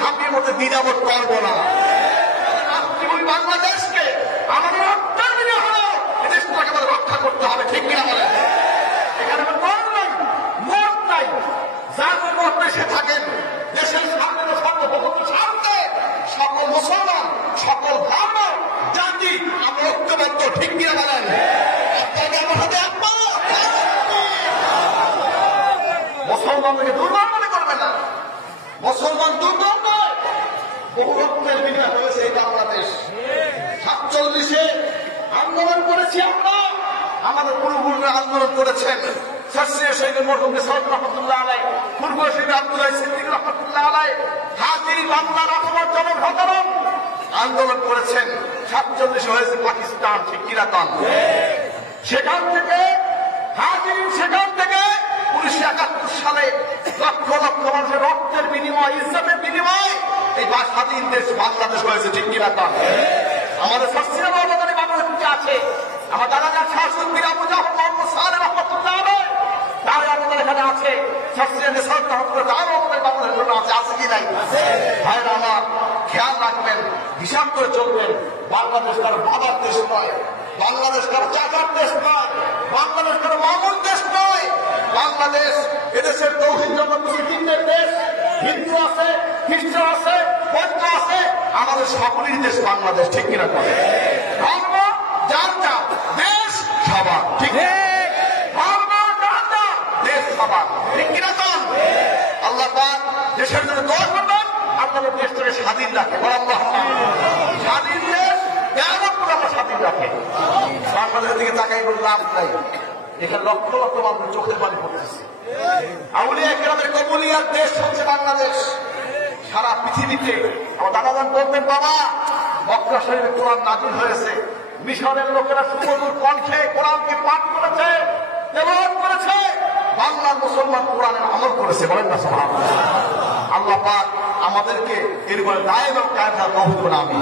ঝাঁপির মধ্যে দ্বিধাবোধ করবো না। রাষ্ট্রীয় বাংলাদেশকে আমাদের রক্তের বিনিময়ে হলেও এদেশটাকে আমাদের রক্ষা করতে হবে, ঠিক কিনা বলে? এখানে মন নাই, মত নাই, যার মত দেশে থাকেন দেশের সামনে সর্বপ্রথম সামনে সকল মুসলমান, সকল ধর্ম, জাতি আমরা ঐক্যবদ্ধ, ঠিক কিনা বলেন? মুসলমানকে দুর্বল মনে করবে না, মুসলমান দুর্বল নয়। বহু রক্তের বিনিময় হয়েছে এই বাংলাদেশ। 47-এ আন্দোলন করেছি আমরা, আমাদের পূর্বপুরুষরা আন্দোলন করেছেন। শাস্ত্রীয় শহীদ মরহুম নিসার রহমতুল্লাহ আলাই, পূর্ব শহীদ আব্দুল্লাহ সিদ্দিক রহমতুল্লাহ আলাই, হাজির বাংলার অসমের জনসাধারণ আন্দোলন করেছেন। 47 হয়েছে পাকিস্তান, ঠিক কিনা কন? সেখান থেকে সেখান থেকে 1971 সালে লক্ষ লক্ষ মানুষের রক্তের বিনিময়, ইসলামের বিনিময় এই স্বাধীন দেশ বাংলাদেশ হয়েছে, ঠিক কিনা কন? আমাদের শাস্ত্রীয় বাংলাদেশ বাংলাদেশে আছে। আমার দাদা শাহসুদ্দিন আবু জাফর মোহাম্মদ সালেহ রহমতুল্লাহ আলাইহি তারা আমাদের এখানে আছে। শাস্ত্রীয় নিসার রহমতুল্লাহ তারাও আমাদের বাংলাদেশের জন্য আছে কি নাই? ভাইরা আমার, খেয়াল রাখবেন, হিসাব করে চলবেন। বাংলাদেশ কারো বাবার দেশ নয়, বাংলাদেশ কারো চাচার দেশ নয়, বাংলাদেশ কারো মামুর দেশ নয়। বাংলাদেশ এদেশের তৌহিদ জগৎ মুসলিমদের দেশ। হিন্দু আছে, খ্রিস্টান আছে, বৌদ্ধ আছে, আমাদের সকলের দেশ বাংলাদেশ, ঠিক কিনা? ধর্ম যার যার, দেশ সবার, ঠিক? ধর্ম যার যার, দেশ সবার, ঠিক কিনা? আল্লাহ পাক দেশের জন্য দোয়া করবেন, আপনাদের দেশটাকে স্বাধীন রাখে। স্বাধীন দেশ স্বাধীন রাখে। বাংলাদেশের দিকে তাকাই কোনো লাভ নাই। এখানে লক্ষ লক্ষ মানুষ চোখের পানি পড়তেছে। আউলিয়া কেরামের কবুলিয়ার দেশ হচ্ছে বাংলাদেশ। সারা পৃথিবীতে আমার দাদাজান বলতেন, বাবা মক্কা শরীফে কোরআন নাযিল হয়েছে, মিশরের লোকেরা সুমধুর কণ্ঠে কোরআনকে পাঠ করেছে, তেলাওয়াত করেছে, বাংলার মুসলমান কোরআনের আমল করেছে। বলেন না সুবহানাল্লাহ? আল্লাহ পাক আমাদেরকে এর উপরে দায়েম ও কায়েম রাখার তৌফিক দান করুন। আমিন।